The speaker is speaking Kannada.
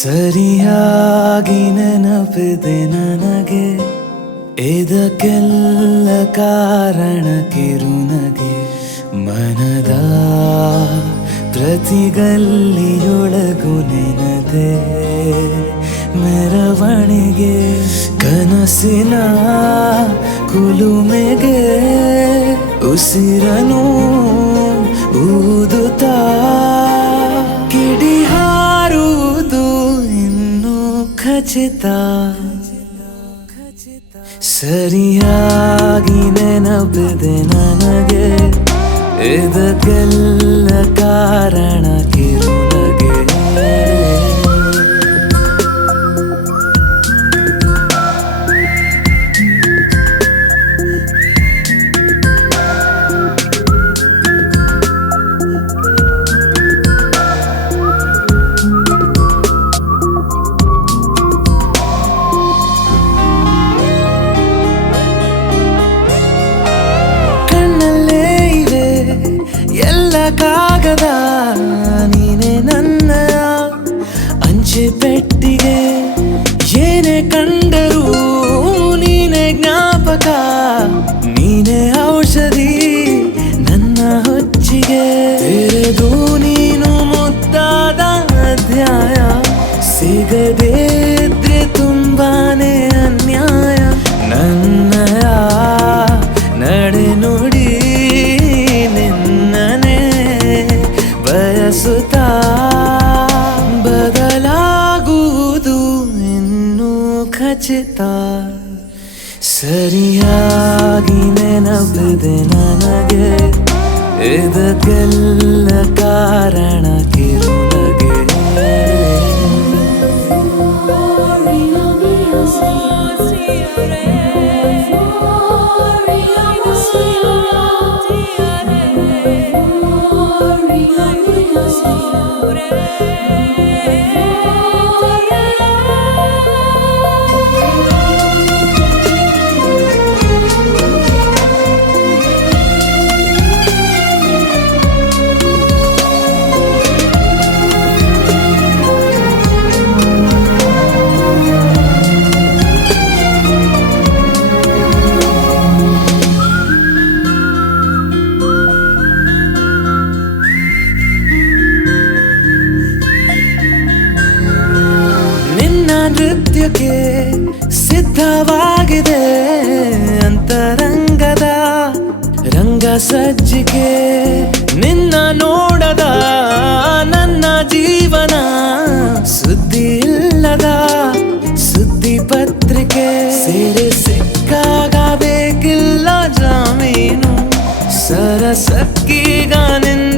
ಸರಿಯಾಗಿ ನೆನಪಿದೆ ನನಗೆ, ಇದಕ್ಕೆಲ್ಲ ಕಾರಣ ಕಿರುನಗೆ. ಮನದ ಪ್ರತಿಗಲ್ಲಿಯೊಳಗು ನೆನದೆ ಮೆರವಣಿಗೆ, ಕನಸಿನ ಕುಲುಮೆಗೆ ಉಸಿರನು ಊದುತ್ತಾ ಕಿಡಿ ಹಾರುವುದು ಇನ್ನು ಖಚಿತ. ಸರಿಯಾಗಿ ನೆನಪಿದೆ ನನಗೆ, ಇದಕ್ಕೆಲ್ಲ ಕಾರಣ ಕಿರುನಗೆ. ಕಾಗದ ನೀನೆ ನನ್ನ ಅಂಚೆ ಪೆಟ್ಟಿಗೆ, ಏನೇ ಕಂಡರೂ ನೀನೆ ಜ್ಞಾಪಕ, ನೀನೆ ಔಷಧಿ ನನ್ನ ಹೊಚ್ಚಿಗೆ. ತೆರೆದು ನೀನು ಮುದ್ದಾದ ಅಧ್ಯಾಯ, ಸಿಗದೇ ಇದ್ರೆ ತುಂಬಾನೇ ಅನ್ಯಾಯ. ನನ್ನಯ ನಡೆ ನುಡಿ ಬಯಸುತ್ತಾ ಬದಲಾಗುವುದು ಇನ್ನೂ ಖಚಿತ. ಸರಿಯಾಗಿ ನೆನಪಿದೆ ನನಗೆ, ಇದಕ್ಕೆಲ್ಲ ಕಾರಣ ಕಿರುನಗೆ. ನೃತ್ಯಕ್ಕೆ ಸಿದ್ಧವಾಗಿದೆ ಅಂತರಂಗದ ರಂಗ ಸಜ್ಜಿಕೆ. ನಿನ್ನ ನೋಡದ ನನ್ನ ಜೀವನ ಸುದ್ದಿ ಇಲ್ಲದ ಸುದ್ದಿ ಪತ್ರಿಕೆ. ಸೇರೆ ಸಿಕ್ಕಾಗ ಬೇಕಿಲ್ಲ ಜಾಮೀನು, ಸರಸಕ್ಕೀಗ ನಿನ್ನ